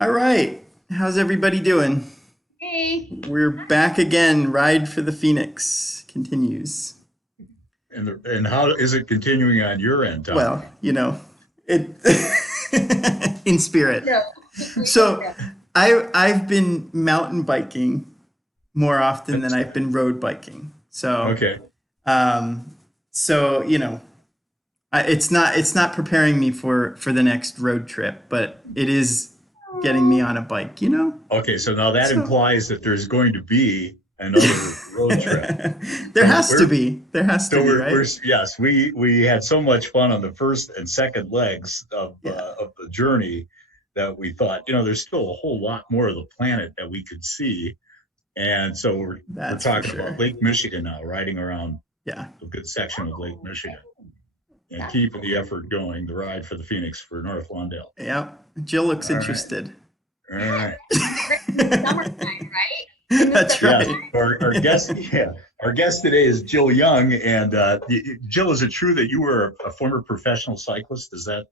All right. How's everybody doing? Hey. We're back again. Ride for the Phoenix continues. And how is it continuing on your end, Tommy? Well, it in spirit. No, we don't So, know. I've been mountain biking more often than That's I've been road biking. okay. Um, so it's not preparing me for the next road trip, but it is getting me on a bike. Okay, so now that So implies that there's going to be another road trip. there So has to be. There has to be, we're right? yes, we had so much fun on the first and second legs Yeah, of the journey that we thought, there's still a whole lot more of the planet that we could see. And so we're that's for talking about sure. Lake Michigan now, riding around Yeah. a good section of Lake Michigan and That's keeping the effort going, the ride for the Phoenix for North Lawndale. Yep. Jill looks All right. interested. All yes. right. Great in the summertime, right? In the That's summer. Yes, right. our guest, yeah, our guest today is Jill Young, and Jill, is it true that you were a former professional cyclist? Is that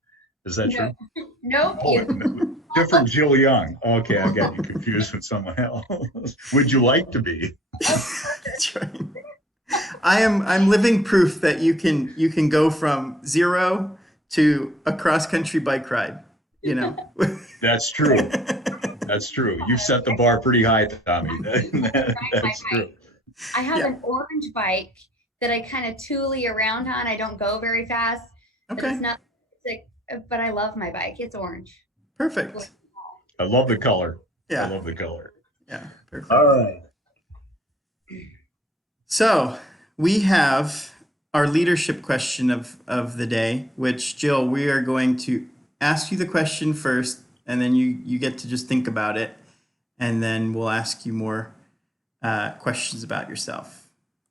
No, true? nope. Oh, different Jill Young. Okay, I got you confused with someone else. Would you like to be? Of That's right. I'm living proof that you can go from zero to a cross country bike ride. You know. That's true. That's true. You've set the bar pretty high, Tommy. ride my That's bike. true. I have Yeah. an orange bike that I kind of tooly around on. I don't go very fast, but it's Okay. not it's like, but I love my bike. It's orange. Perfect. I love the color. I Yeah. love the color. Yeah. All Perfect. right. So we have our leadership question of the day, which Jill, we are going to ask you the question first, and then you get to just think about it, and then we'll ask you more questions about yourself.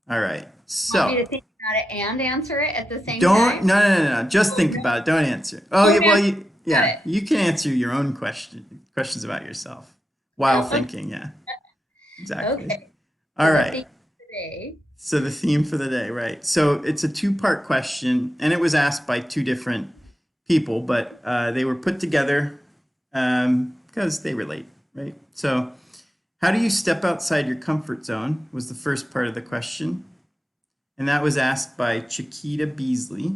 All right. Want me So to think about it and answer it at the same don't time? no. Just Oh, think no. about it. Don't answer. Oh yeah. Don't Well, answer. Got yeah. it. You can answer your own questions about yourself while thinking. Yeah. Exactly. Okay. All So the right. theme today. So the theme for the day, right? So it's a two-part question, and it was asked by two different people, but they were put together because they relate, right? So, how do you step outside your comfort zone? Was the first part of the question, and that was asked by Chiquita Beasley.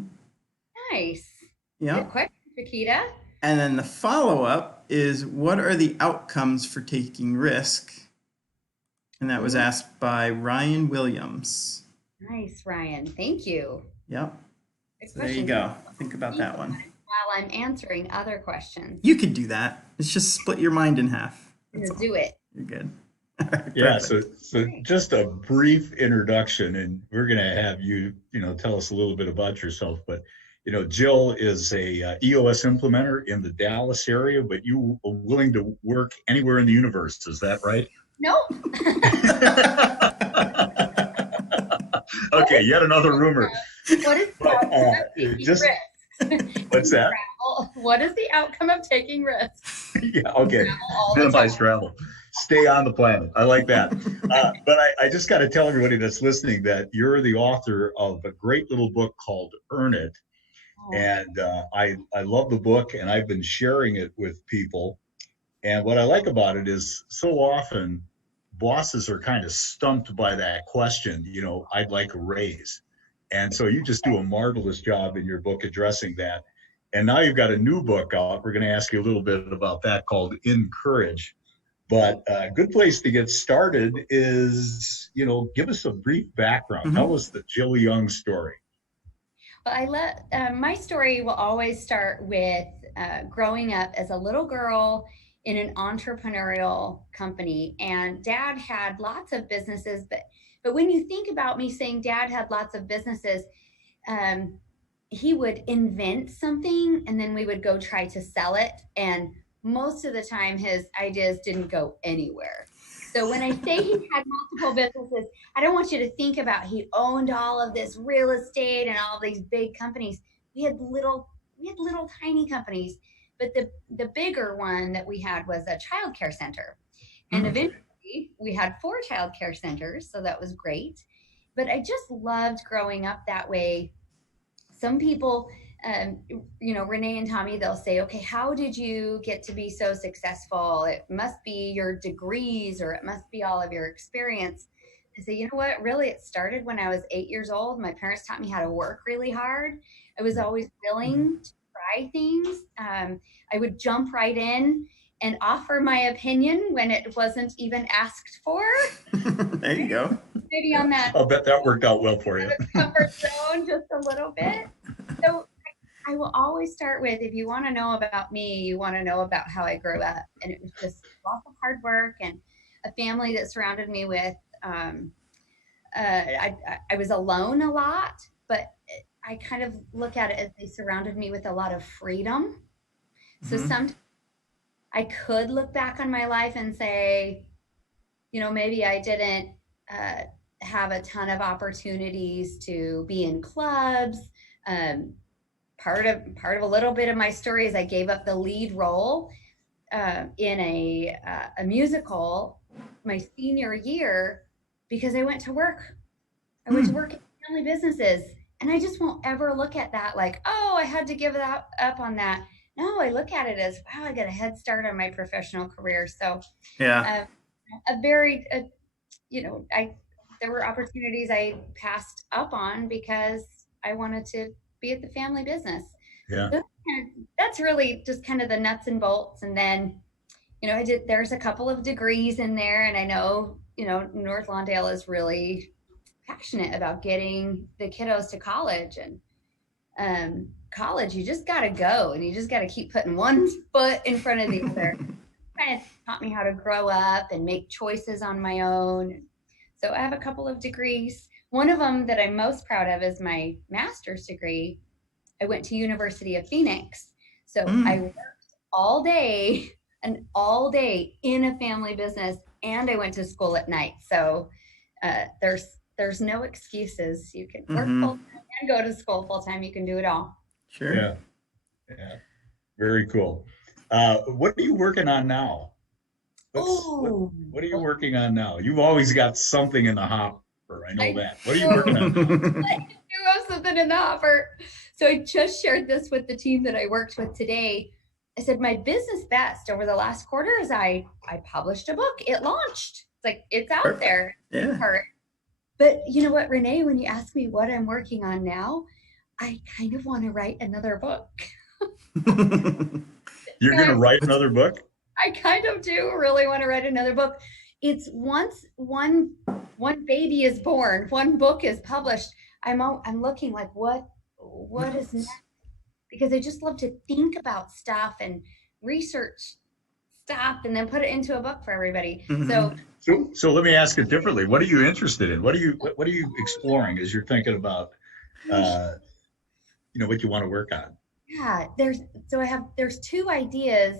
Nice. Yeah. Good question, Chiquita. And then the follow-up is, what are the outcomes for taking risk? And that was Ooh, asked by Ryan Williams. nice, Ryan. Thank you. Yep. Good So there you questions. go. Think about Think that one. while I'm answering other questions. You could do that. It's just split your mind in half. I'm That's gonna all. do it. You're good. All right, Yeah, so perfect. so Right. just a brief introduction, and we're going to have you, tell us a little bit about yourself. But Jill is a EOS implementer in the Dallas area, but you are willing to work anywhere in the universe. Is that right? Nope. What Okay, is yet another rumor. what is the But outcome of taking just risks what's in that? travel? What is the outcome of taking risks? Yeah, okay. All the Minimize time. travel. Stay on the planet. I like that. But I just got to tell everybody that's listening that you're the author of a great little book called Earn It. Oh, And I love the book, and I've been sharing it with people. And what I like about it is so often bosses are kind of stumped by that question, I'd like a raise. And so you just do a marvelous job in your book addressing that. And now you've got a new book out. We're going to ask you a little bit about that called Encourage. But a good place to get started is, give us a brief background. Tell Mhm. us the Jill Young story. well, I let my story will always start with growing up as a little girl in an entrepreneurial company, and Dad had lots of businesses. But when you think about me saying Dad had lots of businesses, um, he would invent something and then we would go try to sell it. And most of the time, his ideas didn't go anywhere. So when I say he had multiple businesses, I don't want you to think about he owned all of this real estate and all of these big companies. We had little tiny companies, but the bigger one that we had was a child care center. And Mhm. eventually we had four child care centers, so that was great. But I just loved growing up that way. Some people Renee and Tommy, they'll say, okay, how did you get to be so successful? It must be your degrees, or it must be all of your experience. I say, you know what? Really, it started when I was 8 years old. My parents taught me how to work really hard. I was always willing to try things. I would jump right in and offer my opinion when it wasn't even asked for. There you go. Maybe on that I'll bet that worked out well for you. comfort zone just a little bit. So I will always start with, if you want to know about me, you want to know about how I grew up. And it was just lots of hard work and a family that surrounded me with, I was alone a lot, but I kind of look at it as they surrounded me with a lot of freedom. So sometimes I could look back on my life and say, maybe I didn't have a ton of opportunities to be in clubs. Part of a little bit of my story is I gave up the lead role in a musical my senior year because I went to work. I went to work in family businesses, and I just won't ever look at that like, oh, I had to give that up on that. No, I look at it as, wow, I got a head start on my professional career. So, Yeah. there were opportunities I passed up on because I wanted to be at the family business. Yeah. That's really just kind of the nuts and bolts. And then, there's a couple of degrees in there, and I know, North Lawndale is really passionate about getting the kiddos to college. And college, you just got to go, and you just got to keep putting one foot in front of the other. Kind of taught me how to grow up and make choices on my own. So I have a couple of degrees. One of them that I'm most proud of is my master's degree. I went to University of Phoenix. So I worked all day in a family business, and I went to school at night. So there's no excuses. You can work full time and go to school full time. You can do it all. Sure. Yeah. Very cool. What are you working on now? What are you working on now? You've always got something in the hopper. I know that. What are you working on now? I do have something in the hopper. So I just shared this with the team that I worked with today. I said, my business best over the last quarter is I published a book. It launched. It's like, it's out there. Yeah. But you know what, Renee, when you ask me what I'm working on now, I kind of want to write another book. You're going to write another book? I kind of do really want to write another book. It's once one baby is born, one book is published, I'm looking like, what is next? Because I just love to think about stuff and research stuff and then put it into a book for everybody. So let me ask it differently. What are you interested in? What are you exploring as you're thinking about what you want to work on? Yeah, there's two ideas,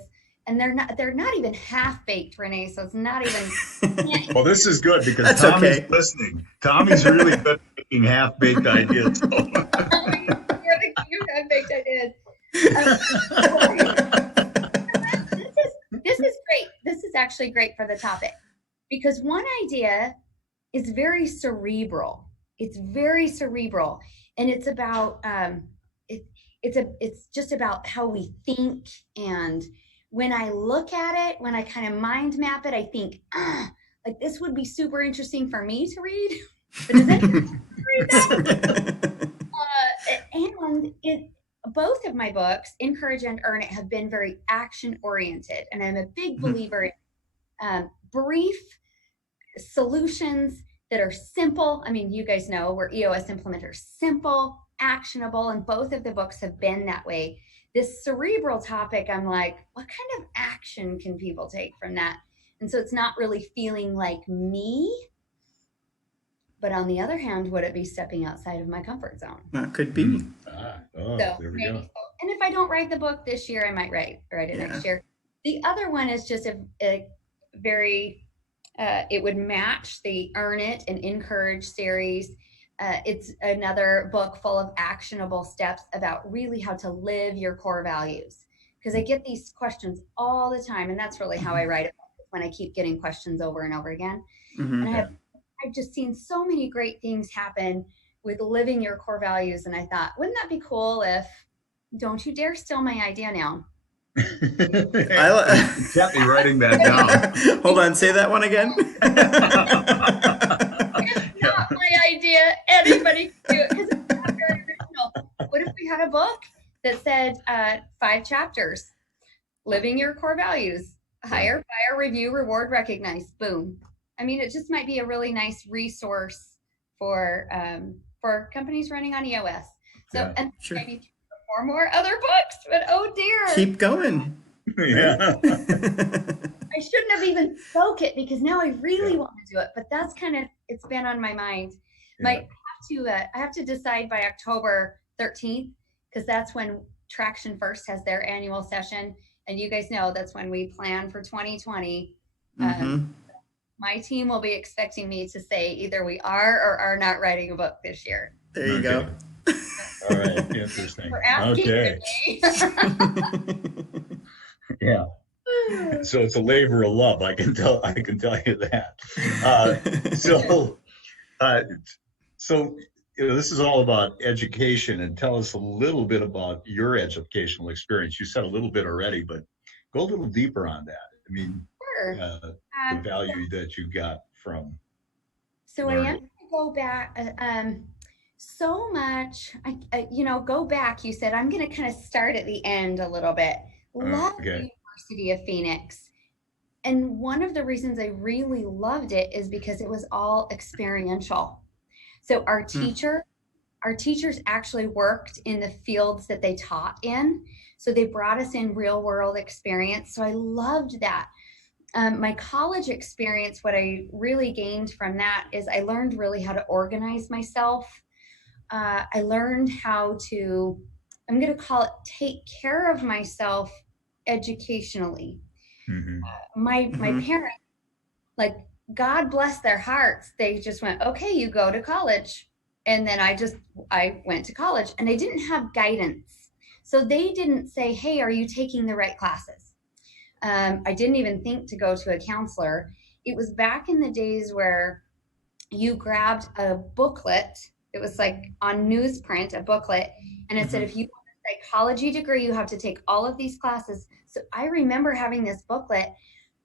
and they're not even half baked, Renee. So it's not even. Well, this is good because Tommy's listening. Tommy's really good at making half baked ideas. You're the cute half baked ideas. This is great. This is actually great for the topic, because one idea is very cerebral. It's very cerebral, and it's about it's just about how we think. And when I look at it, when I kind of mind map it, I think, like, this would be super interesting for me to read. But does anyone read that? And both of my books, Encourage and Earn It, have been very action oriented, and I'm a big believer in brief solutions that are simple. I mean, you guys know we're EOS implementers. Simple, actionable, and both of the books have been that way. This cerebral topic, I'm like, what kind of action can people take from that? And so it's not really feeling like me. But on the other hand, would it be stepping outside of my comfort zone? That could be. There we go. And if I don't write the book this year, I might write it next year. The other one is just a very, it would match the Earn It and Encourage series. It's another book full of actionable steps about really how to live your core values. Because I get these questions all the time, and that's really how I write it, when I keep getting questions over and over again. And I've just seen so many great things happen with living your core values. And I thought, wouldn't that be cool if Don't you dare steal my idea now. Kept me writing that down. Hold on, say that one again. It's not my idea. Anybody can do it because it's not very original. What if we had a book that said 5 chapters? Living your core values. Hire, fire, review, reward, recognize. Boom. I mean, it just might be a really nice resource for companies running on EOS. So, Yeah, and sure. maybe 4 more other books, but oh dear. Keep going. Yeah. I shouldn't have even spoke it because now I really want to do it, but that's kind of, it's been on my mind. I have to decide by October 13th because that's when Traction First has their annual session. And you guys know that's when we plan for 2020. My team will be expecting me to say either we are or are not writing a book this year. There you go. All right, interesting. For asking Okay. Yeah. So it's a labor of love. I can tell you that. So this is all about education, and tell us a little bit about your educational experience. You said a little bit already, but go a little deeper on that. I mean, Sure. the value that you got from. So learning. I am going to go back so much. Go back. You said I'm going to kind of start at the end a little bit. Love the University of Phoenix. And one of the reasons I really loved it is because it was all experiential. So our teachers actually worked in the fields that they taught in. So they brought us in real world experience. So I loved that. My college experience, what I really gained from that is I learned really how to organize myself. I learned how to, I'm going to call it, take care of myself educationally. My parents, like, God bless their hearts, they just went, okay, you go to college. And then I went to college and I didn't have guidance. So they didn't say, hey, are you taking the right classes? I didn't even think to go to a counselor. It was back in the days where you grabbed a booklet. It was like on newsprint, a booklet. And it said, if you want a psychology degree, you have to take all of these classes. So I remember having this booklet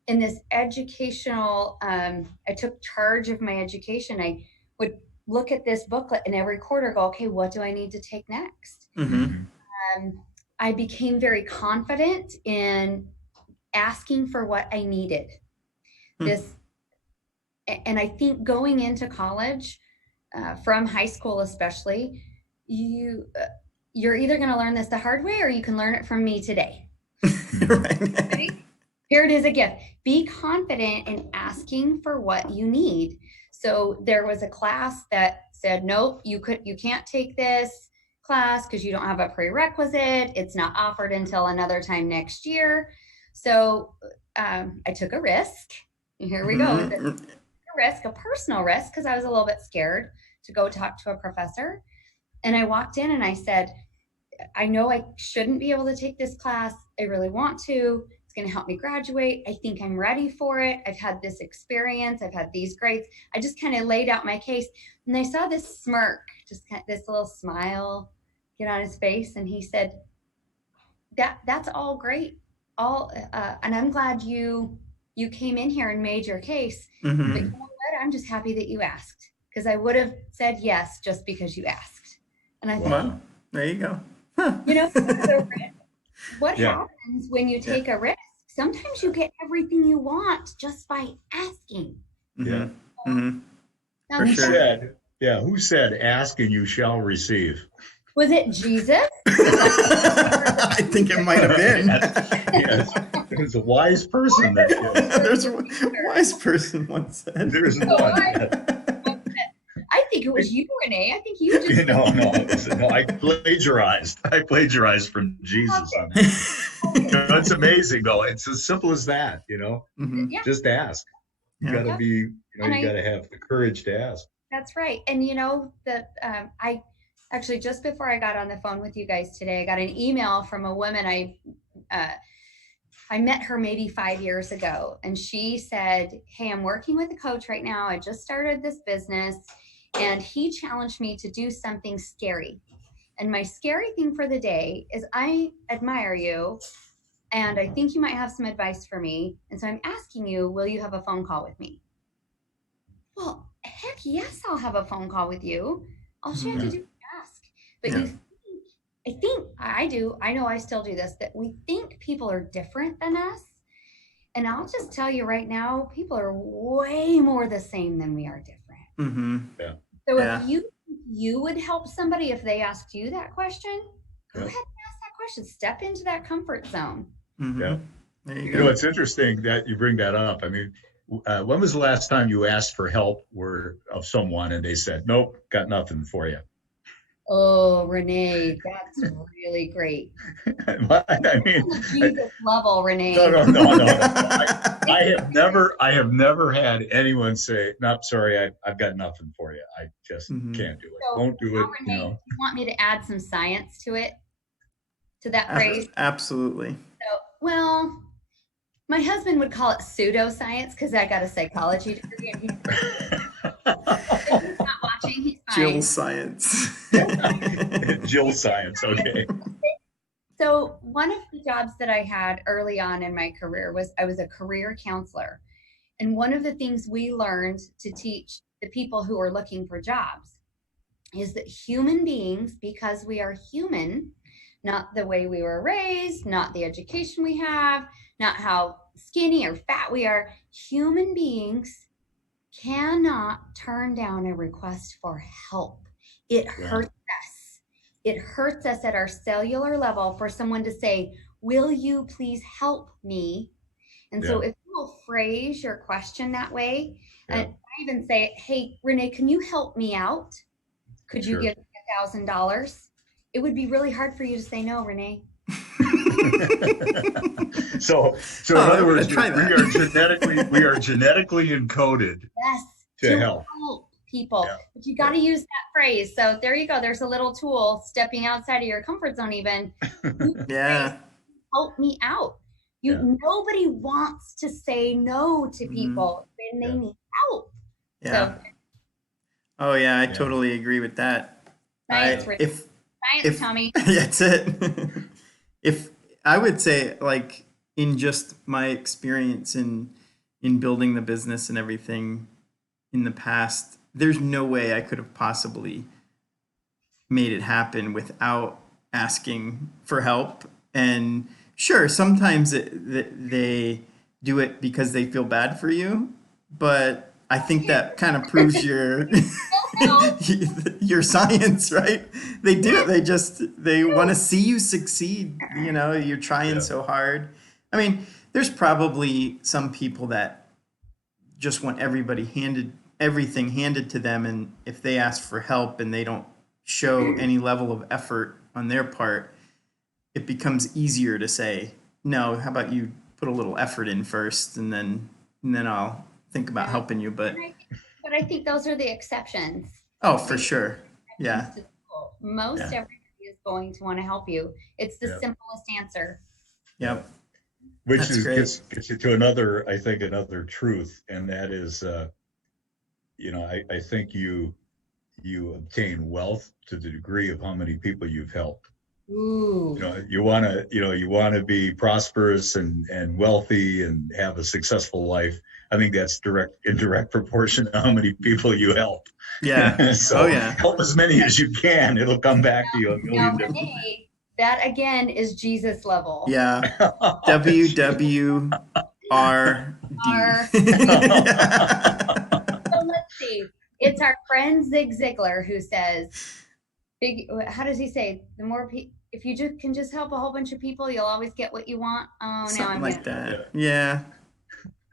in this educational, I took charge of my education. I would look at this booklet and every quarter go, okay, what do I need to take next? I became very confident in asking for what I needed. And I think going into college, from high school especially, you're either going to learn this the hard way or you can learn it from me today. Right? Here it is again. Be confident in asking for what you need. So there was a class that said, nope, you can't take this class because you don't have a prerequisite. It's not offered until another time next year. So I took a risk. Here we go. A personal risk, because I was a little bit scared to go talk to a professor. And I walked in and I said, I know I shouldn't be able to take this class. I really want to. It's going to help me graduate. I think I'm ready for it. I've had this experience. I've had these grades. I just kind of laid out my case. And I saw this smirk, just kind of this little smile get on his face. And he said, that's all great. And I'm glad you came in here and made your case. But you know what? I'm just happy that you asked, because I would have said yes just because you asked. And I thought, there you go. You know, what happens when you take a risk? Sometimes you get everything you want just by asking. Who said ask and you shall receive? Was it Jesus? I think it might have been. Yes. There's a wise person that did. There's a wise person once said. There's one. I think it was you, Renee. I think you just. No. I plagiarized from Jesus. That's amazing, though. It's as simple as that, Just ask. You gotta be, you gotta have the courage to ask. That's right. And I actually, just before I got on the phone with you guys today, I got an email from a woman I met her maybe 5 years ago, and she said, hey, I'm working with a coach right now. I just started this business, and he challenged me to do something scary. And my scary thing for the day is I admire you and I think you might have some advice for me. And so I'm asking you, will you have a phone call with me? Well, heck yes, I'll have a phone call with you. All she had to do was ask. But Yeah. you think, I think I do, I know I still do this, that we think people are different than us. And I'll just tell you right now, people are way more the same than we are different. Mm-hmm. Yeah. So Yeah. if you would help somebody if they asked you that question, go Yeah. ahead and ask that question. Step into that comfort zone. Mm-hmm. Yeah. There you You go. know, it's interesting that you bring that up. I mean, when was the last time you asked for help of someone and they said, nope, got nothing for you? Oh, Renee, that's really great. I mean, On the Jesus level, Renee. no. I have never had anyone say, "No, sorry, I've got nothing for you. I just Mhm. can't do it. So Won't do now, it." Renee, do you want me to add some science to it, to that phrase? Absolutely. So, well, my husband would call it pseudoscience because I got a psychology degree and he's not watching. He's Jill fine. science. Jill science. Okay. So one of the jobs that I had early on in my career was I was a career counselor. And one of the things we learned to teach the people who are looking for jobs is that human beings, because we are human, not the way we were raised, not the education we have, not how skinny or fat we are, human beings cannot turn down a request for help. It hurts us. It hurts us at our cellular level for someone to say, will you please help me? And so if you will phrase your question that way, and I even say, hey, Renee, can you help me out? Could you give me $1,000? It would be really hard for you to say no, Renee. So in other words, try we are genetically encoded Yes, to help people. Yeah. But you got to use that phrase. So there you go. There's a little tool, stepping outside of your comfort zone even. Yeah. Help me out. Nobody wants to say no to people when they need help. Yeah. So, oh yeah, I totally agree with that. Science, Tommy. That's it. If I would say, like, in just my experience in building the business and everything in the past, there's no way I could have possibly made it happen without asking for help. And sure, sometimes they do it because they feel bad for you, but I think that kind of proves your your science, right? They do it. They want to see you succeed. You know, you're trying so hard. I mean, there's probably some people that just want everything handed to them, and if they ask for help and they don't show any level of effort on their part, it becomes easier to say, no, how about you put a little effort in first, and then I'll think about helping you. But I think those are the exceptions. Oh, for sure. Yeah. Most everybody is going to want to help you. It's the simplest answer. Yep. Which gets you to another truth, and that is, I think you obtain wealth to the degree of how many people you've helped. Ooh. You want to be prosperous and wealthy and have a successful life. I think that's in direct proportion to how many people you help. Yeah. So help as many as you can. It'll come back to you a million different ways. That again is Jesus level. Yeah. WWRD. So let's see. It's our friend Zig Ziglar who says, how does he say? The more if you can just help a whole bunch of people, you'll always get what you want. Oh, something now I'm like that. Yeah.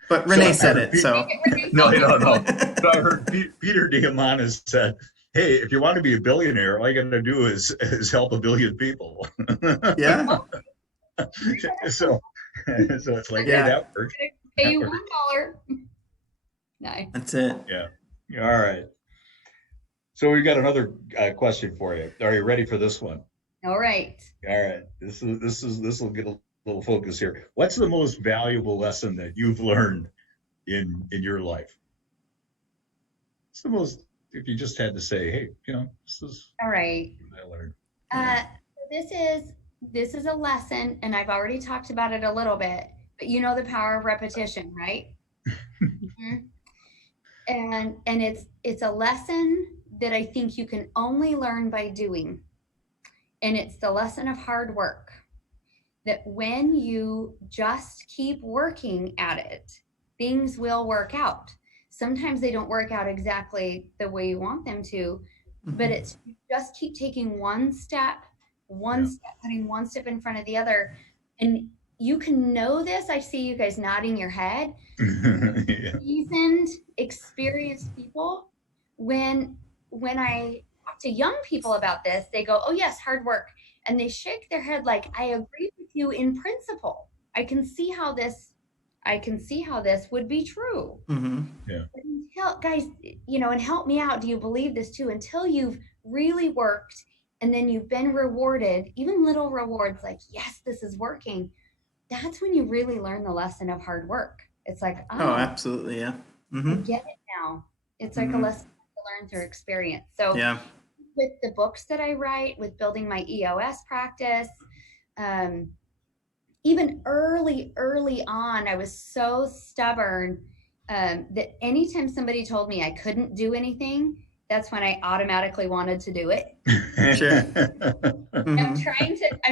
But Renee said it, so. No. So I heard Peter Diamandis said, hey, if you want to be a billionaire, all you got to do is help a billion people. Yeah. So it's like, hey, that works. Pay you $1. Nice. That's it. Yeah. All right. So we've got another question for you. Are you ready for this one? All right. All right. This will get a little focus here. What's the most valuable lesson that you've learned in your life? It's the most, if you just had to say, hey, this is all right. what I learned. This is a lesson, and I've already talked about it a little bit, but you know the power of repetition, right? Mhm. And it's a lesson that I think you can only learn by doing. And it's the lesson of hard work. That when you just keep working at it, things will work out. Sometimes they don't work out exactly the way you want them to, but it's you just keep taking one step, putting one step in front of the other. And you can know this. I see you guys nodding your head. Yeah. Seasoned, experienced people, when I talk to young people about this, they go, "Oh yes, hard work," and they shake their head like, "I agree with you in principle. I can see how this would be true." Yeah. But until, guys, and help me out. Do you believe this too? Until you've really worked and then you've been rewarded, even little rewards like, "Yes, this is working." That's when you really learn the lesson of hard work. It's like, Oh, oh, absolutely. Yeah. I get it now. It's like a lesson to learn through experience. So Yeah. with the books that I write, with building my EOS practice, even early on, I was so stubborn that anytime somebody told me I couldn't do anything, that's when I automatically wanted to do it. Sure. I'm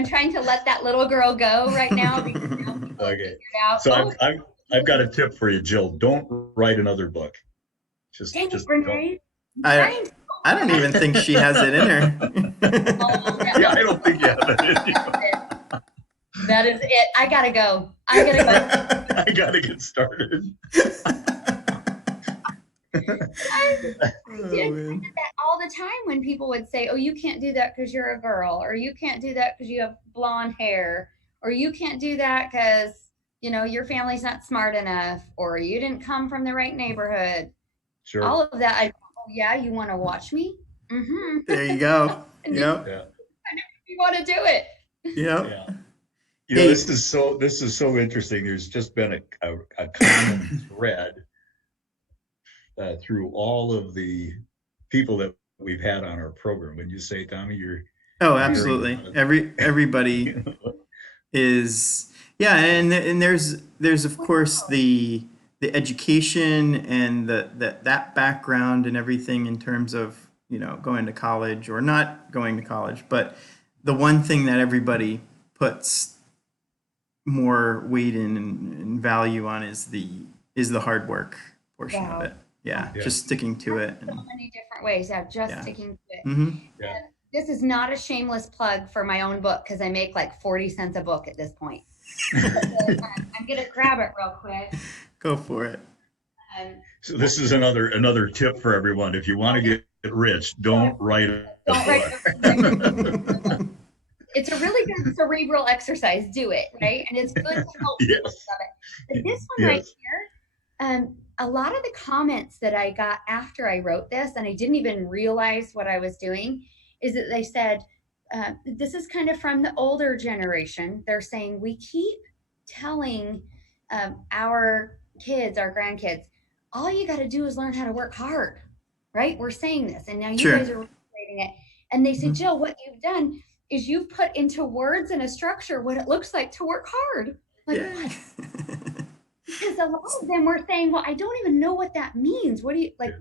trying to let that little girl go right now because now people have Okay. figured out. So Oh, I've got a tip for you, Jill. Don't write another book. Just dang it, don't. Renee. I'm trying to. I don't even think she has it in her. Yeah, I don't think you have it in you. That is it. I gotta go. I gotta go. I gotta get started. I did that all the time when people would say, "Oh, you can't do that because you're a girl," or "You can't do that because you have blonde hair," or "You can't do that because your family's not smart enough," or "You didn't come from the right neighborhood." Sure. All of that. Oh yeah, you want to watch me? Mm-hmm. There you go. And Yep. Yeah. you want to do it. Yep. Yeah. This is so interesting. There's just been a common thread through all of the people that we've had on our program. When you say, Tommy, you're absolutely. Everybody is, yeah, and there's of course the education and that background and everything in terms of going to college or not going to college, but the one thing that everybody puts more weight in and value on is the hard work portion of it. Yeah, just sticking to it. So many different ways. Sticking to it. Yeah. This is not a shameless plug for my own book because I make like 40 cents a book at this point. I'm gonna grab it real quick. Go for it. So this is another tip for everyone. If you want to get rich, don't write a book. It's a really good cerebral exercise. Do it, right? And it's good to help people of it. But this one right here, a lot of the comments that I got after I wrote this, and I didn't even realize what I was doing, is that they said, this is kind of from the older generation. They're saying, we keep telling our kids, our grandkids, all you got to do is learn how to work hard, right? We're saying this, and now you guys are reiterating it. And they say, Jill, what you've done is you've put into words and a structure what it looks like to work hard. Like what? Because a lot of them were saying, well, I don't even know what that means. What do you like?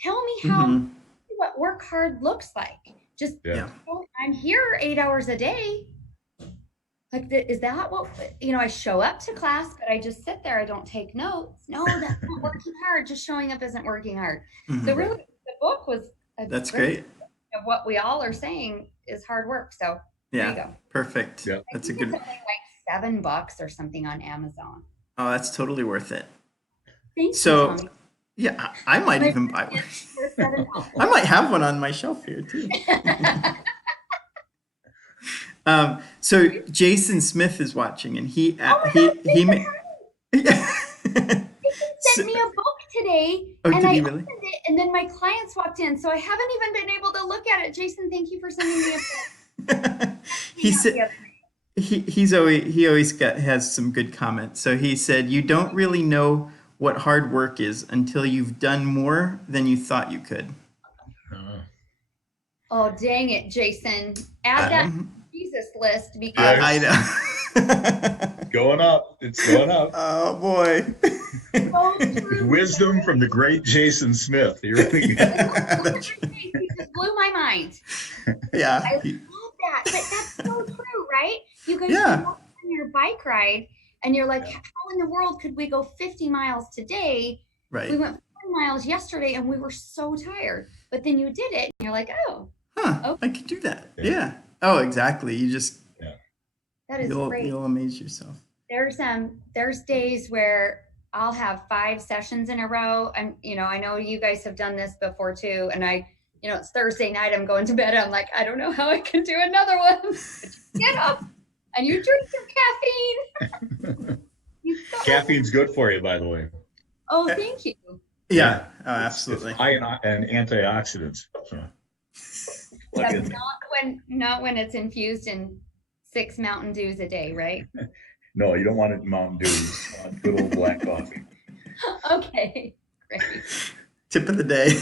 Tell me what work hard looks like. Just I'm here 8 hours a day. Like, is that what, I show up to class, but I just sit there. I don't take notes. No, that's not working hard. Just showing up isn't working hard. So really the book was that's great. Of what we all are saying is hard work. So there you go. Perfect. Yeah. That's a good. It's only like $7 or something on Amazon. Oh, that's totally worth it. Thank you, Tommy. Yeah, I might even buy one. I might have one on my shelf here too. So Jason Smith is watching, and he sent me a book today, and I opened it, and then my clients walked in, so I haven't even been able to look at it. Jason, thank you for sending me a book. He said he always has some good comments. So he said, you don't really know what hard work is until you've done more than you thought you could. Oh, dang it, Jason. Add that to the Jesus list because Yeah. I know. Going up. It's going up. Oh boy. so true. Wisdom from the great Jason Smith. Here we go. You just blew my mind. Yeah. I love that. But that's so true, right? You guys Yeah. go on your bike ride and you're like, Yeah. how in the world could we go 50 miles today? Right. We went 40 miles yesterday and we were so tired. But then you did it and you're like, oh, Huh. I could do that. Yeah. Oh, exactly. You just that is great. you'll amaze yourself. There's days where I'll have 5 sessions in a row. I know you guys have done this before too. And it's Thursday night, I'm going to bed. I'm like, I don't know how I can do another one. But you get up and you drink some caffeine. Caffeine's good for you, by the way. Oh, thank you. Yeah. Oh, absolutely. It's high in antioxidants. So. That's not when it's infused in 6 Mountain Dews a day, right? No, you don't want it in Mountain Dew. You want good old black coffee. Okay, great. Tip of the day.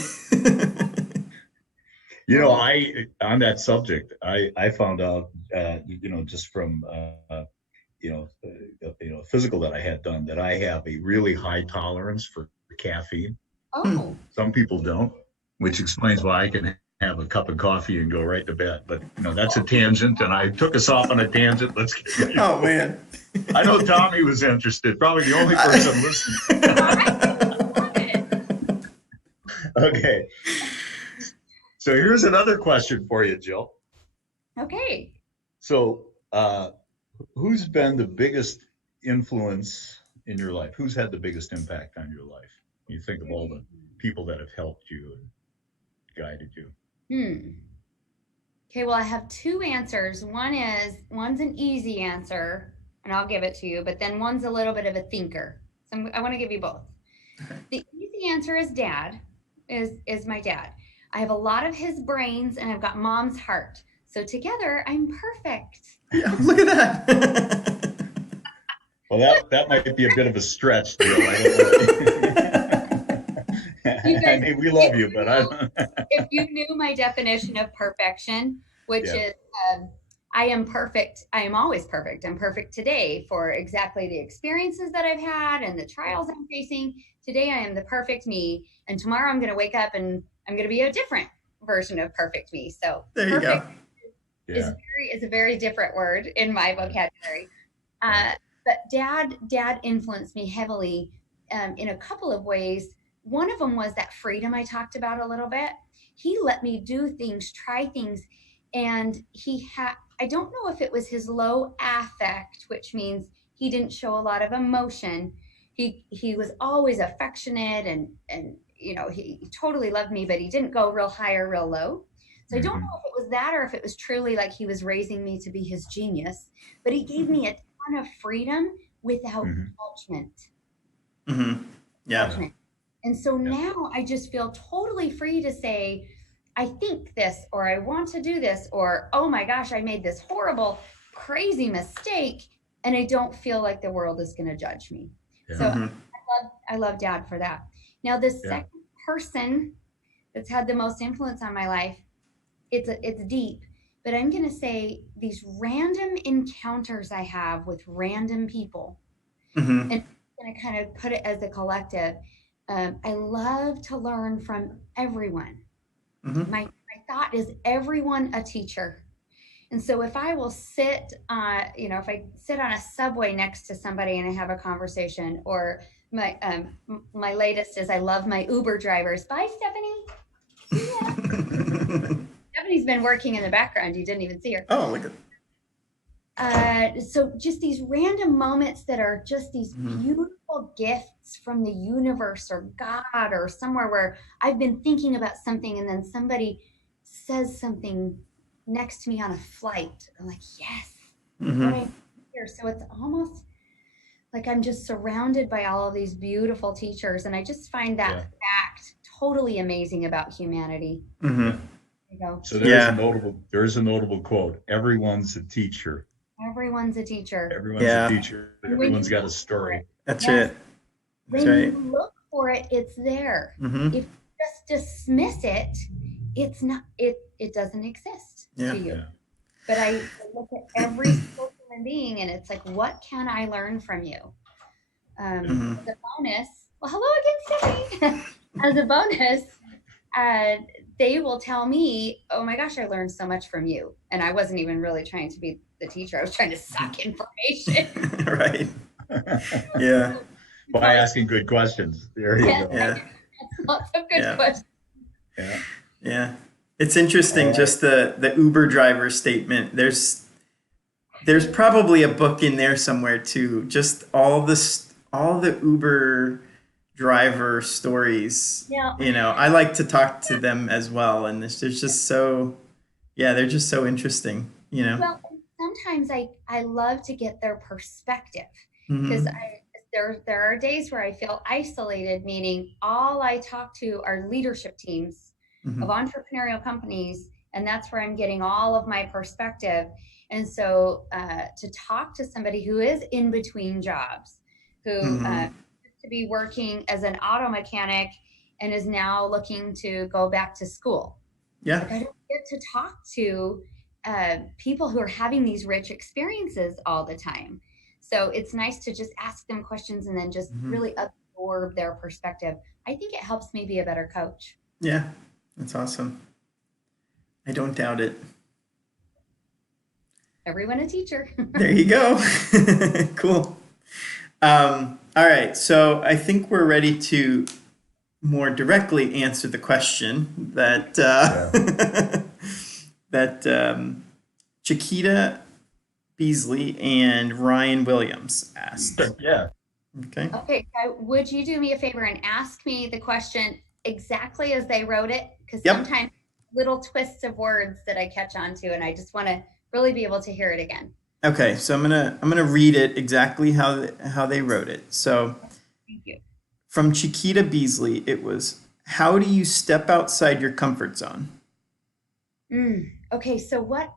On that subject, I found out, just from, physical that I had done, that I have a really high tolerance for caffeine. Oh. Some people don't, which explains why I can have a cup of coffee and go right to bed. But that's a tangent, and I took us off on a tangent. Let's get Oh man. I know Tommy was interested. Probably the only person listening. Okay. So here's another question for you, Jill. Okay. So who's been the biggest influence in your life? Who's had the biggest impact on your life? You think of all the people that have helped you and guided you. Okay, well, I have 2 answers. One's an easy answer, and I'll give it to you, but then one's a little bit of a thinker. So I want to give you both. The easy answer is Dad, is my dad. I have a lot of his brains, and I've got Mom's heart. So together, I'm perfect. Yeah, look at that. Well, that might be a bit of a stretch, Jill. I don't know. I mean, we love you, but I don't. If you knew my definition of perfection, which is I am perfect. I am always perfect. I'm perfect today for exactly the experiences that I've had and the trials I'm facing. Today, I am the perfect me. And tomorrow, I'm going to wake up and I'm going to be a different version of perfect me. So there you go. Is a very different word in my vocabulary. But dad influenced me heavily in a couple of ways. One of them was that freedom I talked about a little bit. He let me do things, try things. And I don't know if it was his low affect, which means he didn't show a lot of emotion. He was always affectionate and he totally loved me, but he didn't go real high or real low. So I don't know if it was that or if it was truly like he was raising me to be his genius, but he gave me a ton of freedom without judgment. Yeah. Judgment. And so now I just feel totally free to say, I think this, or I want to do this, or, oh my gosh, I made this horrible, crazy mistake. And I don't feel like the world is going to judge me. Yeah. So I love Dad for that. Now, the second person that's had the most influence on my life, it's deep, but I'm going to say these random encounters I have with random people. And I'm going to kind of put it as a collective. I love to learn from everyone. My thought is everyone a teacher. And so if I will sit, if I sit on a subway next to somebody and I have a conversation, or my latest is I love my Uber drivers. Bye, Stephanie. Yeah. Stephanie's been working in the background. You didn't even see her. Oh, look at. So just these random moments that are just these beautiful gifts from the universe or God or somewhere where I've been thinking about something and then somebody says something next to me on a flight. I'm like, yes, what I hear. So it's almost like I'm just surrounded by all of these beautiful teachers. And I just find that fact totally amazing about humanity. So there's a notable quote. Everyone's a teacher. Everyone's a teacher. Everyone's a teacher. Everyone's got a story. That's it. When you look for it, it's there. If you just dismiss it, it's not, it doesn't exist Yeah. to you. Yeah. But I look at every single human being and it's like, what can I learn from you? Mhm. As a bonus, well, hello again, Stephanie. As a bonus, they will tell me, oh my gosh, I learned so much from you. And I wasn't even really trying to be the teacher. I was trying to suck information. Right. Yeah. By asking good questions. There you Yes, go. Yeah. lots of good Yeah. questions. Yeah. Yeah. It's interesting, All right. just the Uber driver statement. There's probably a book in there somewhere too. Just all the Uber driver stories. Yeah. I like to talk to them as well, and there's just they're just so interesting. Well, sometimes I love to get their perspective because Mhm. there are days where I feel isolated, meaning all I talk to are leadership teams of Mhm. entrepreneurial companies, and that's where I'm getting all of my perspective. And so to talk to somebody who is in between jobs, who Mhm. used to be working as an auto mechanic and is now looking to go back to school. Yeah. Like I don't get to talk to people who are having these rich experiences all the time. So it's nice to just ask them questions and then just Mhm. really absorb their perspective. I think it helps me be a better coach. Yeah. That's awesome. I don't doubt it. Everyone a teacher. There you go. Cool. All right. So I think we're ready to more directly answer the question that that Chiquita Beasley and Ryan Williams asked. Yeah. Okay. Okay, so would you do me a favor and ask me the question exactly as they wrote it? Because Yep. sometimes little twists of words that I catch on to, and I just want to really be able to hear it again. Okay. So I'm gonna read it exactly how they wrote it. So Thank you. from Chiquita Beasley, it was, how do you step outside your comfort zone? Okay, so what?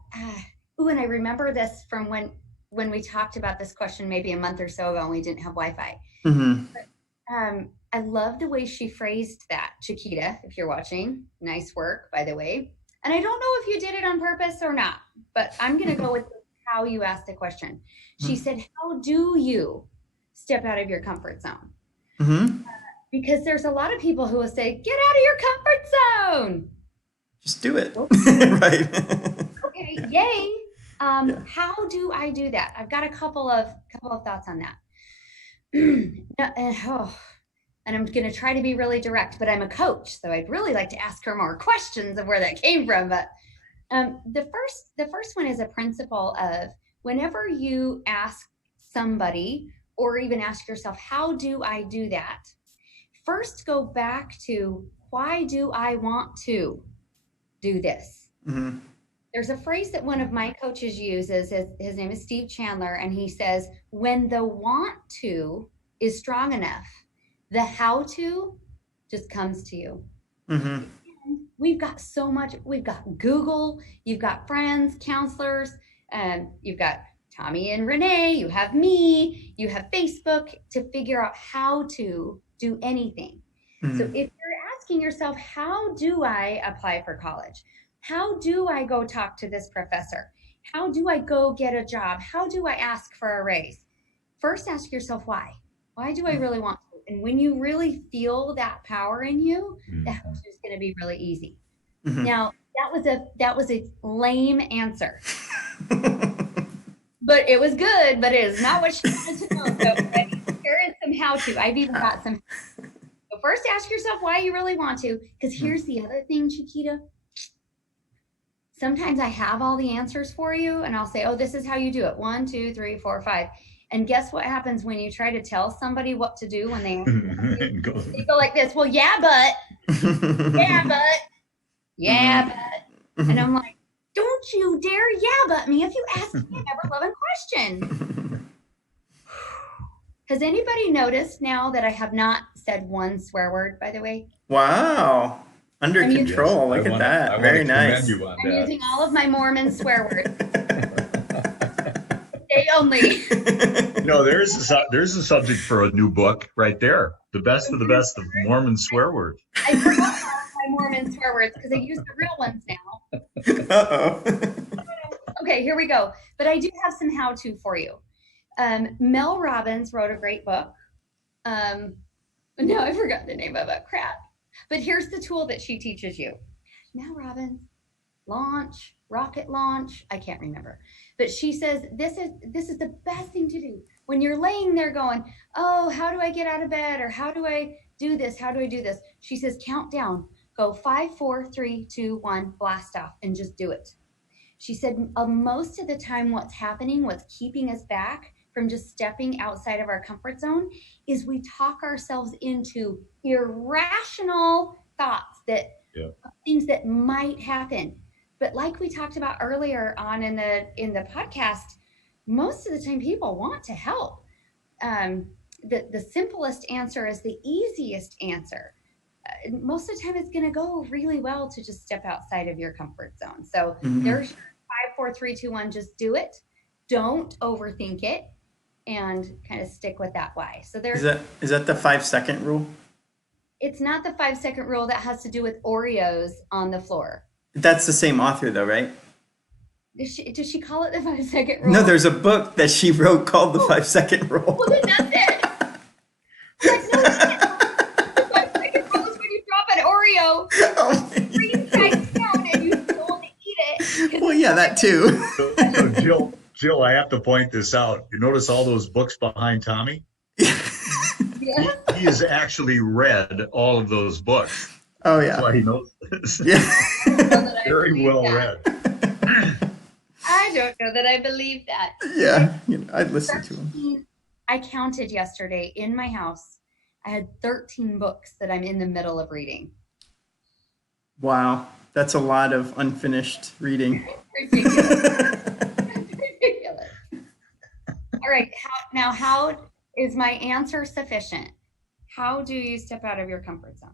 And I remember this from when we talked about this question maybe a month or so ago, and we didn't have Wi-Fi. Mm-hmm. I love the way she phrased that, Chiquita. If you're watching, nice work, by the way. And I don't know if you did it on purpose or not, but I'm going to go with how you asked the question. She said, "How do you step out of your comfort zone?" Mm-hmm. Because there's a lot of people who will say, "Get out of your comfort zone." Just do it. Okay. Right. Okay, yay. How do I do that? I've got a couple of thoughts on that. And I'm going to try to be really direct, but I'm a coach, so I'd really like to ask her more questions of where that came from. But the first one is a principle of whenever you ask somebody or even ask yourself, how do I do that? First, go back to, why do I want to do this? Mm-hmm. There's a phrase that one of my coaches uses. His name is Steve Chandler, and he says, when the want to is strong enough, the how to just comes to you. Mm-hmm. We've got so much. We've got Google, you've got friends, counselors, you've got Tommy and Renee, you have me, you have Facebook to figure out how to do anything. Mm-hmm. So if you're asking yourself, how do I apply for college? How do I go talk to this professor? How do I go get a job? How do I ask for a raise? First, ask yourself why. Why do I really want to? And when you really feel that power in you, the how to is going to be really easy. Mm-hmm. Now, that was a lame answer. But it was good, but it is not what she wanted to know. So here is some how to. I've even got some. So first ask yourself why you really want to, because here's the other thing, Chiquita. Sometimes I have all the answers for you and I'll say, oh, this is how you do it. 1, 2, 3, 4, 5. And guess what happens when you try to tell somebody what to do when they go like this? Well, yeah, but, yeah, but. And I'm like, don't you dare yeah, but me if you ask me an ever-loving question. Has anybody noticed now that I have not said one swear word, by the way? Wow. Under control. Look at that. Very nice. I'm using all of my Mormon swear words. They only. No, there's a subject for a new book right there. The best of the best of Mormon swear words. I forgot my Mormon swear words because I use the real ones now. Uh-oh. Okay, here we go. But I do have some how-to for you. Mel Robbins wrote a great book. No, I forgot the name of it. Crap. But here's the tool that she teaches you. Mel Robbins, rocket launch. I can't remember. But she says this is the best thing to do when you're laying there going, oh, how do I get out of bed? Or how do I do this? How do I do this? She says, count down. Go 5, 4, 3, 2, 1, blast off, and just do it. She said, most of the time what's happening, what's keeping us back from just stepping outside of our comfort zone is we talk ourselves into irrational thoughts that things that might happen. But like we talked about earlier on in the podcast, most of the time people want to help. The simplest answer is the easiest answer. Most of the time it's going to go really well to just step outside of your comfort zone. So there's 5, 4, 3, 2, 1, just do it. Don't overthink it and kind of stick with that why. So there's is that the 5-second rule? It's not the 5-second rule. That has to do with Oreos on the floor. That's the same author though, right? Does she call it the 5-second rule? No, there's a book that she wrote called the 5-second rule. Well, then that's it. Like, no, the 5-second rule is when you drop an Oreo, freeze right down, and you don't want to eat it. Well, yeah, that too. So Jill, I have to point this out. You notice all those books behind Tommy? Yeah. He has actually read all of those books. Oh, yeah. That's why he knows this. Yeah. Very well read. I don't know that I believe that. Yeah, I'd listen to him. I counted yesterday in my house. I had 13 books that I'm in the middle of reading. Wow, that's a lot of unfinished reading. Ridiculous. Ridiculous. All right, how is my answer sufficient? How do you step out of your comfort zone?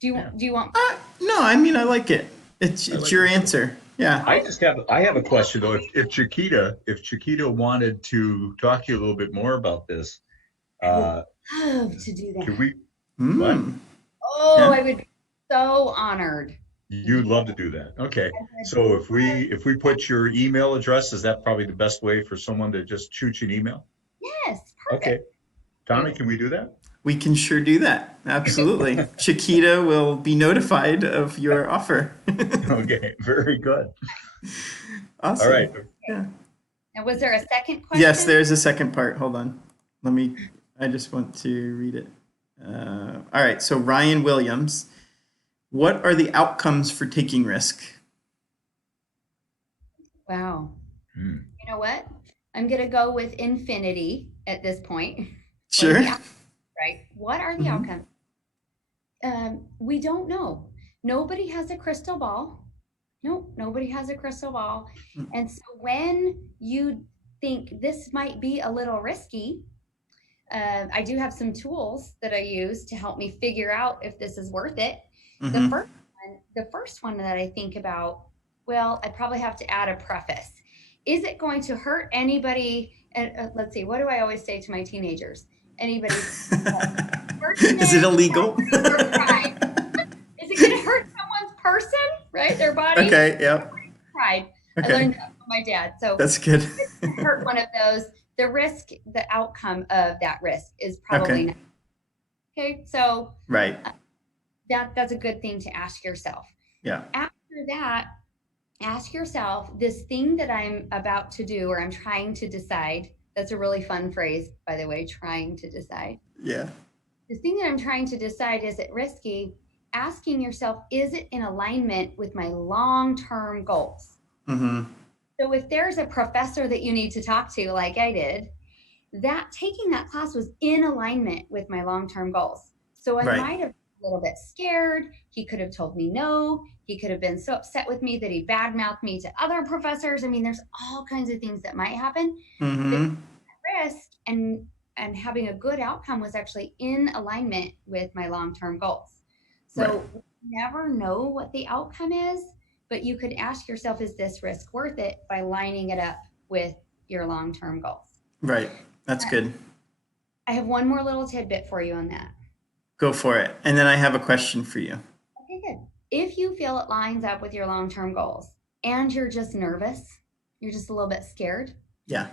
Do you want? No, I mean, I like it. It's your answer. Yeah. I have a question though. If Chiquita wanted to talk to you a little bit more about this, I would love to do that. could we? I would be so honored. You'd love to do that. Okay. So if we put your email address, is that probably the best way for someone to just shoot you an email? Yes. Perfect. Okay. Tommy, can we do that? We can sure do that. Absolutely. Chiquita will be notified of your offer. Okay, very good. Awesome. All right. Yeah. And was there a second question? Yes, there's a second part. Hold on. I just want to read it. All right. So Ryan Williams, what are the outcomes for taking risk? Wow. You know what? I'm going to go with infinity at this point. Sure. Right. What are the outcomes? We don't know. Nobody has a crystal ball. Nope, nobody has a crystal ball. And so when you think this might be a little risky, I do have some tools that I use to help me figure out if this is worth it. The first one that I think about, well, I probably have to add a preface. Is it going to hurt anybody? And let's see, what do I always say to my teenagers? Anybody? Is it illegal? Is it going to hurt someone's person, right? Their body? Okay, yep. Pride. Okay. I learned that from my dad. So that's good. Hurt one of those. The outcome of that risk is probably not. Okay, so right. That's a good thing to ask yourself. Yeah. After that, ask yourself, this thing that I'm about to do or I'm trying to decide. That's a really fun phrase, by the way, trying to decide. Yeah. The thing that I'm trying to decide, is it risky? Asking yourself, is it in alignment with my long-term goals? So if there's a professor that you need to talk to, like I did, taking that class was in alignment with my long-term goals. So I might have been a little bit scared. He could have told me no. He could have been so upset with me that he badmouthed me to other professors. I mean, there's all kinds of things that might happen. But risk and having a good outcome was actually in alignment with my long-term goals. So you never know what the outcome is, but you could ask yourself, is this risk worth it, by lining it up with your long-term goals? Right. That's good. I have one more little tidbit for you on that. Go for it. And then I have a question for you. Okay, good. If you feel it lines up with your long-term goals and you're just nervous, you're just a little bit scared Yeah.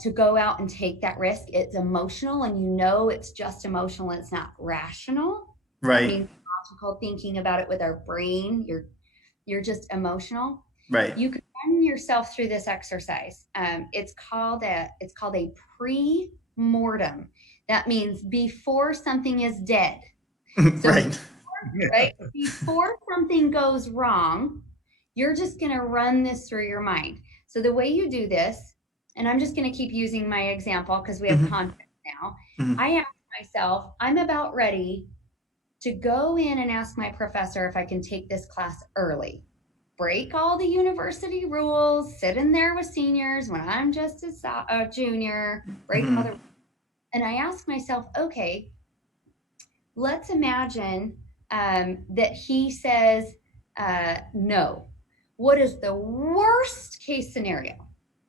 to go out and take that risk, it's emotional and you know it's just emotional, it's not rational. That Right. means logical thinking about it with our brain. You're just emotional. Right. You can run yourself through this exercise. It's called a pre-mortem. That means before something is dead. So Right. right? Before something goes wrong, you're just going to run this through your mind. So the way you do this, and I'm just going to keep using my example because we have context now. I ask myself, I'm about ready to go in and ask my professor if I can take this class early. Break all the university rules, sit in there with seniors when I'm just a junior, break all the, and I ask myself, okay, let's imagine that he says no. What is the worst case scenario?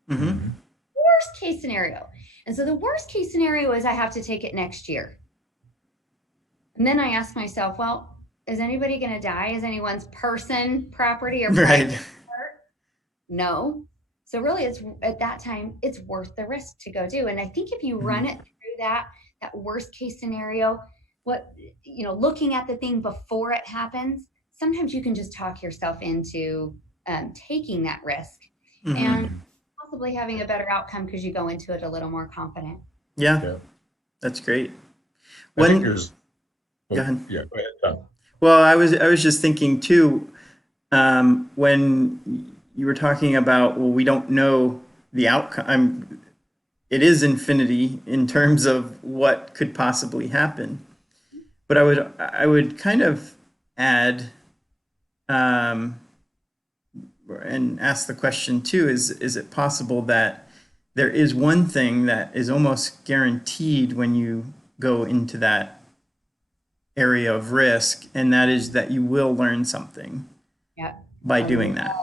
Worst case scenario. And so the worst case scenario is I have to take it next year. And then I ask myself, well, is anybody going to die? Is anyone's person, property, or private hurt? No. So really, it's at that time, it's worth the risk to go do. And I think if you run it through that worst case scenario, looking at the thing before it happens, sometimes you can just talk yourself into taking that risk and possibly having a better outcome because you go into it a little more confident. Yeah. That's great. I think there's, go ahead. Yeah, go ahead, Tom. Well, I was just thinking too, when you were talking about, well, we don't know the outcome. It is infinity in terms of what could possibly happen. But I would kind of add, and ask the question too, is it possible that there is one thing that is almost guaranteed when you go into that area of risk, and that is that you will learn something by doing that?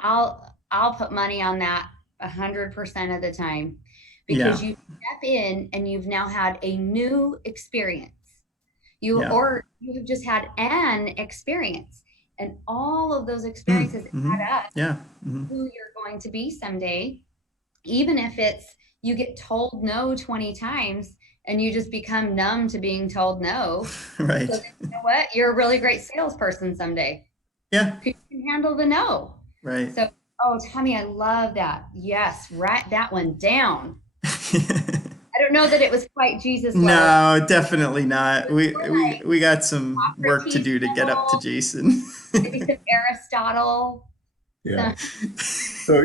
I'll put money on that 100% of the time, because you step in and you've now had a new experience. Or you have just had an experience, and all of those experiences add up who you're going to be someday. Even if it's you get told no 20 times and you just become numb to being told no. Right. So you know what? You're a really great salesperson someday. Yeah. You can handle the no. Right. So, Tommy, I love that. Yes, write that one down. I don't know that it was quite Jesus level. No, definitely not. We got some work to do to get up to Jason. Maybe some Aristotle. Yeah. So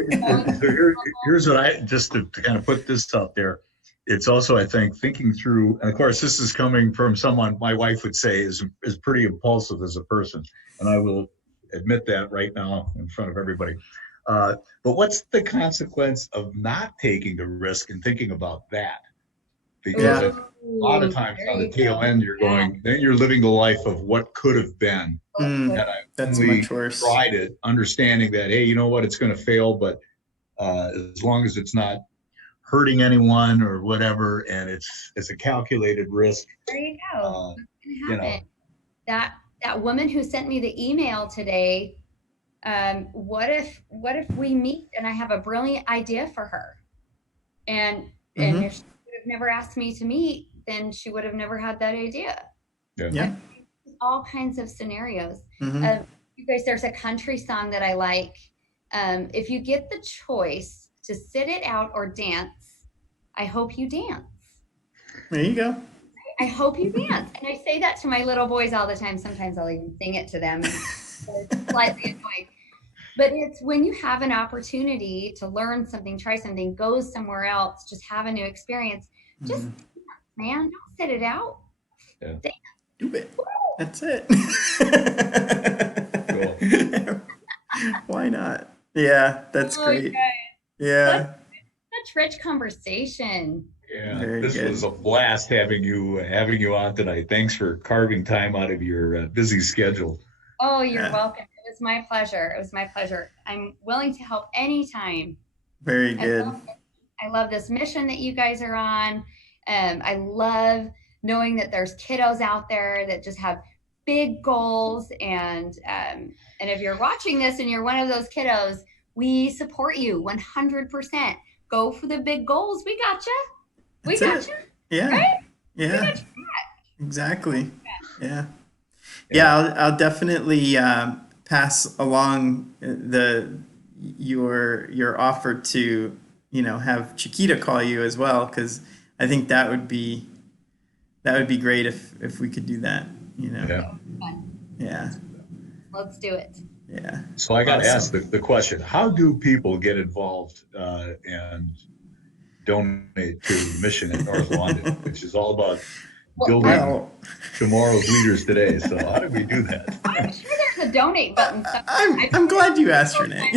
here's what just to kind of put this out there. It's also, I think, thinking through, and of course, this is coming from someone my wife would say is pretty impulsive as a person, and I will admit that right now in front of everybody. But what's the consequence of not taking the risk and thinking about that? Because a lot of times on the tail end, then you're living the life of what could have been. That's much worse. Tried it, understanding that, hey, you know what, it's going to fail, but as long as it's not hurting anyone or whatever, and it's a calculated risk. There you go. That woman who sent me the email today, what if we meet and I have a brilliant idea for her, and if she would have never asked me to meet, then she would have never had that idea. Yeah. All kinds of scenarios. You guys, there's a country song that I like. If you get the choice to sit it out or dance, I hope you dance. There you go. I hope you dance. And I say that to my little boys all the time. Sometimes I'll even sing it to them. It's slightly annoying. But it's when you have an opportunity to learn something, try something, go somewhere else, just have a new experience. Just dance, man, don't sit it out. Yeah. Dance. Do it. That's it. Why not? Yeah, that's great. Yeah. Such rich conversation. Yeah, Very this good. was a blast having you on tonight. Thanks for carving time out of your busy schedule. Oh, you're welcome. It was my pleasure. It was my pleasure. I'm willing to help anytime. Very good. I love this mission that you guys are on. I love knowing that there's kiddos out there that just have big goals. And if you're watching this and you're one of those kiddos, we support you 100%. Go for the big goals. We got you. We got you. Yeah. Right? Yeah. Exactly. Yeah. Yeah. I'll definitely pass along your offer to, have Chiquita call you as well, because I think that would be great if we could do that. Yeah. Yeah. Let's do it. Yeah. So I got to ask the question: how do people get involved and donate to the mission in North London, which is all about building tomorrow's leaders today? So how do we do that? I'm sure there's a donate button somewhere. I'm glad you asked, Renee.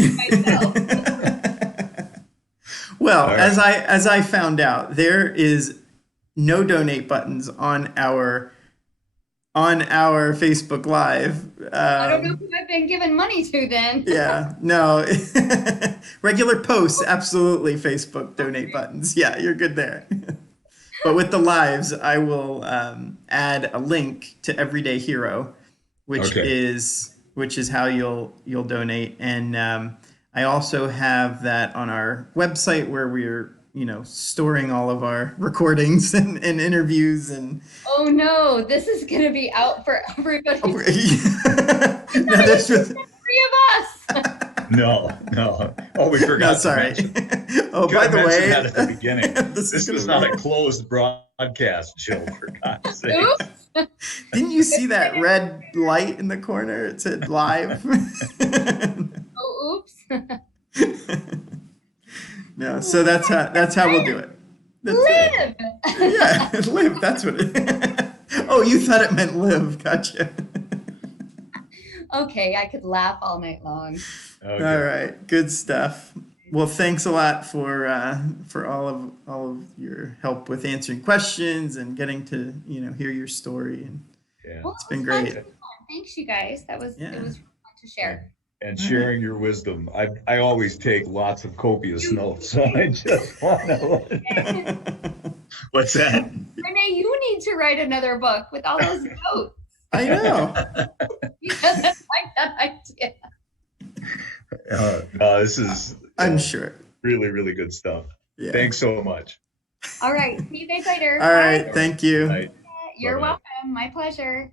Well, right. as I found out, there is no donate buttons on our Facebook Live. I don't know who I've been given money to then. Yeah, no. Regular posts, absolutely Facebook donate buttons. Yeah, you're good there. But with the lives, I will add a link to Everyday Hero, which is how you'll donate. And I also have that on our website where we're storing all of our recordings and interviews and. Oh no, this is going to be out for everybody. No, there's just 3 of us. No. Oh, we forgot. No, sorry. Oh, by the way, that at the beginning. This was not a closed broadcast, Jill, for God's sake. Oops. Didn't you see that red light in the corner? It said live. Oh, oops. No, so that's how we'll do it. Live. Yeah, live. That's what it. Oh, you thought it meant live. Gotcha. Okay, I could laugh all night long. Okay. All right, good stuff. Well, thanks a lot for all of your help with answering questions and getting to hear your story, and it's been great. Thanks, you guys. It was fun to share. And sharing your wisdom. I always take lots of copious notes, so I just want to. What's that? Renee, you need to write another book with all those notes. I know. Because I like that idea. This is. I'm sure. Really, really good stuff. Yeah. Thanks so much. All right. See you guys later. All right. Thank you. Bye. You're welcome. My pleasure.